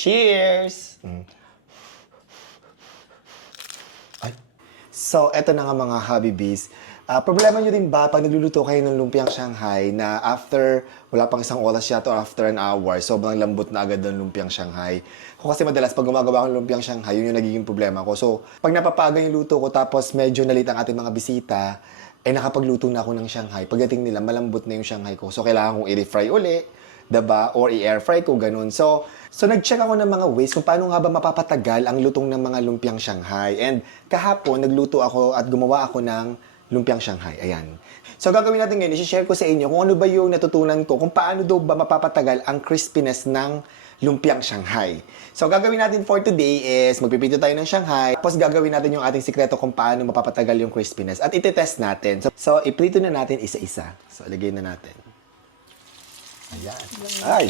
Cheers! Mm. Ay. So, eto na nga mga hobby bees. Ah, problema nyo din ba pag nagluluto kayo ng lumpiang Shanghai na after, wala pang isang oras yata or after an hour, sobrang lambot na agad ng lumpiang Shanghai. Ko kasi madalas pag gumagawa ng lumpiang Shanghai, yun yung nagiging problema ko. So, pag napapaga yung luto ko tapos medyo nalit ang ating mga bisita, eh nakapagluto na ako ng Shanghai. Pagdating nila, malambot na yung Shanghai ko. So, kailangan kong i-refry uli, 'di ba? Or i-air fry ko ganun. So, so nag-check ako ng mga ways kung paano nga ba mapapatagal ang lutong ng mga lumpiang Shanghai. And kahapon nagluto ako at gumawa ako ng lumpiang Shanghai. Ayan. So gagawin natin ngayon, i-share ko sa inyo kung ano ba yung natutunan ko, kung paano daw ba mapapatagal ang crispiness ng lumpiang Shanghai. So gagawin natin for today is magpipito tayo ng Shanghai, tapos gagawin natin yung ating sikreto kung paano mapapatagal yung crispiness at iti-test natin. So, so iprito na natin isa-isa. So ilagay na natin. Ayan. Ay!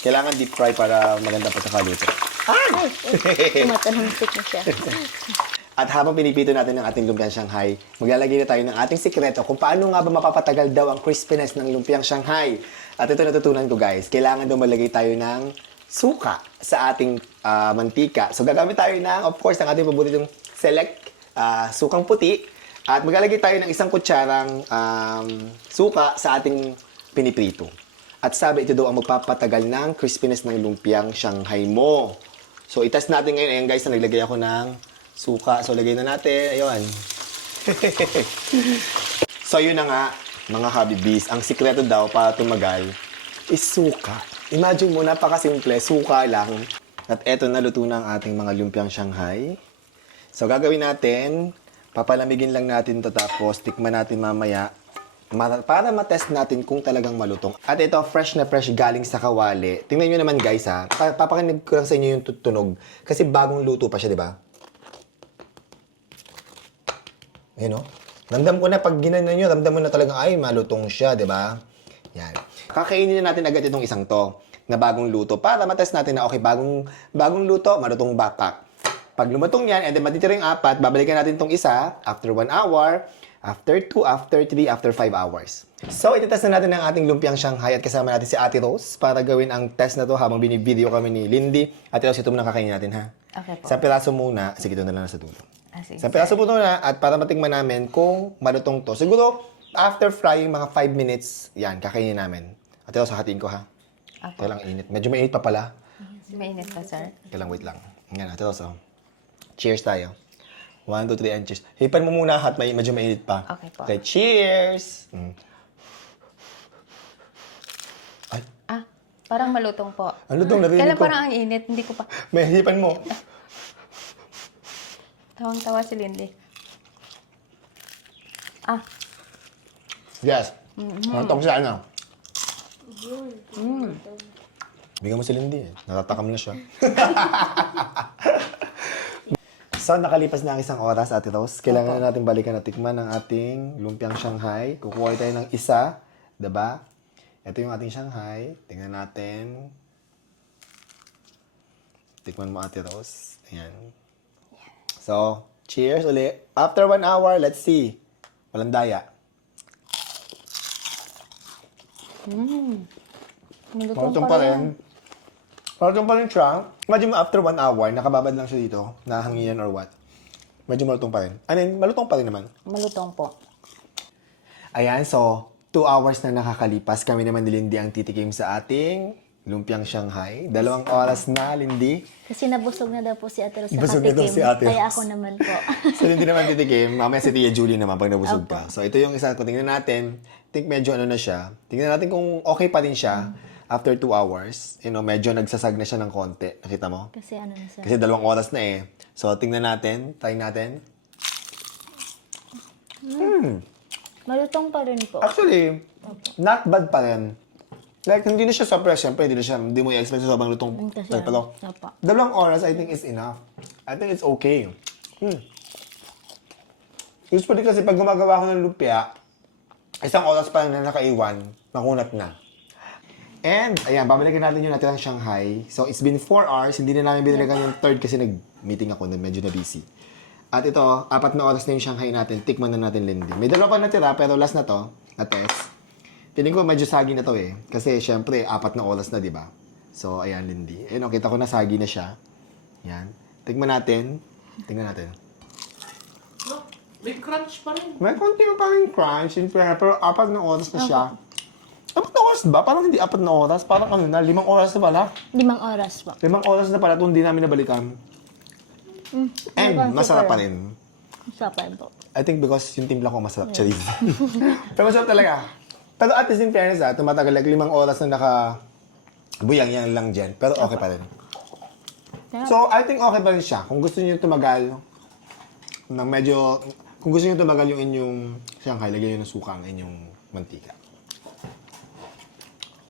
Kailangan deep fry para maganda pa sa kaluto. Ay, eh, tumataluntik na siya. At habang pinipito natin ang ating lumpiang Shanghai, maglalagay na tayo ng ating sikreto kung paano nga ba mapapatagal daw ang crispiness ng lumpiang Shanghai. At ito natutunan ko guys, kailangan daw malagay tayo ng suka sa ating ah, mantika. So gagamit tayo ng, of course, ang ating paboritong select ah, sukang puti. At maglalagay tayo ng isang kutsarang um, suka sa ating piniprito. At sabi ito daw ang magpapatagal ng crispiness ng lumpiang Shanghai mo. So, itest natin ngayon. Ayan guys, na naglagay ako ng suka. So, lagay na natin. Ayun. so, yun na nga, mga bees. Ang sikreto daw para tumagal is suka. Imagine mo, napakasimple. Suka lang. At eto na luto na ang ating mga lumpiang Shanghai. So, gagawin natin, papalamigin lang natin to tapos tikman natin mamaya ma- para matest natin kung talagang malutong. At ito, fresh na fresh galing sa kawali. Tingnan nyo naman guys ha. Pa- papakinig ko lang sa inyo yung tutunog. Kasi bagong luto pa siya, di ba? Ayun o. Ramdam ko na pag ginanon nyo, ramdam mo na talagang, ay, malutong siya, di ba? Yan. Kakainin na natin agad itong isang to na bagong luto para matest natin na okay, bagong, bagong luto, malutong bata. Pag lumutong yan, and then matitira yung apat, babalikan natin itong isa after 1 hour, after 2, after 3, after 5 hours. So, ititest na natin ang ating lumpiang Shanghai at kasama natin si Ate Rose para gawin ang test na to habang binibideo kami ni Lindy. Ate Rose, ito muna kakainin natin ha. Okay po. Sa piraso muna, sige ito na lang sa dulo. Ah, sige. Sa piraso po na at para matingman namin kung malutong to. Siguro, after frying, mga 5 minutes, yan, kakainin namin. Ate Rose, hahatiin ko ha. Apo. Kailang init. Medyo mainit pa pala. Mainit pa, sir. Kailang wait lang. Yan, Ate Rose, oh. Cheers tayo. 1, 2, 3, and cheers. Hipan mo muna hat, may, medyo mainit pa. Okay po. Okay, cheers! Mm. Ay, Ah, parang malutong po. ang lutong narinig Kailan ko. parang ang init, hindi ko pa. May hipan mo. Tawang-tawa si Lindy. Ah, Yes. Mm-hmm. Siya, ano? mm. Bigyan mo si Lindy eh. Natatakam na siya. so, nakalipas na ang isang oras, Ate Rose. Kailangan na natin balikan at tikman ang ating lumpiang Shanghai. Kukuha tayo ng isa, ba? Ito yung ating Shanghai. Tingnan natin. Tikman mo, Ate Rose. Ayan. So, cheers uli. After one hour, let's see. Walang daya. malutong Malutong pa pa rin. Malutong pa rin siya. Imagine mo after one hour, nakababad lang siya dito, nahanginan or what. Medyo malutong pa rin. Ano yun, malutong pa rin naman. Malutong po. Ayan, so, two hours na nakakalipas. Kami naman ni Lindy ang titikim sa ating lumpiang Shanghai. Dalawang oras na, Lindy. Kasi nabusog na daw po si Ate Rose sa Busog na daw katikim. si Ate Kaya Rose. ako naman po. So, hindi naman titikim. Mamaya si Tia Julie naman pag nabusog ka. So, ito yung isa ko. Tingnan natin. think medyo ano na siya. Tingnan natin kung okay pa din siya after two hours. You know, medyo nagsasag na siya ng konti. Nakita mo? Kasi ano na siya. Kasi dalawang oras na eh. So, tingnan natin. Try natin. Malutong pa rin po. Actually, not bad pa rin. Like, hindi na siya sobra. Siyempre, hindi na siya, hindi mo i-expect sa sobrang lutong. Mm, kasi opo. dalawang oras, I think, is enough. I think it's okay. Hmm. Usually kasi pag gumagawa ko ng lumpia, isang oras pa lang na nakaiwan, makunat na. And, ayan, babalikan natin yung natirang Shanghai. So, it's been 4 hours. Hindi na namin binalikan yung third kasi nag-meeting ako na medyo na busy. At ito, apat na oras na yung Shanghai natin. Tikman na natin, Lindy. May dalawa pa natira, pero last na to, na test. Feeling ko medyo sagi na to eh. Kasi, syempre, apat na oras na, di ba? So, ayan, Lindy. Ayun, oh, kita ko nasagi na siya. Yan. Tignan natin. Tingnan natin. May crunch pa rin. May konti pa rin crunch, in fairness, pero apat na oras na siya. Na oras ba? Parang hindi apat na oras. Parang ano na, limang oras na pala. Limang oras po. Limang oras na pala ito, hindi namin nabalikan. Mm. And Masarap masarap pa rin. Masarap pa rin po. I think because yung timpla ko masarap, Charis. pero masarap talaga. Pero at least in fairness ah, tumatagal like limang oras na naka buyang-yang lang dyan. Pero okay pa rin. Sarap. So, I think okay pa rin siya. Kung gusto niyo tumagal ng medyo, kung gusto niyo tumagal yung inyong Shanghai, lagyan niyo ng suka ang inyong mantika.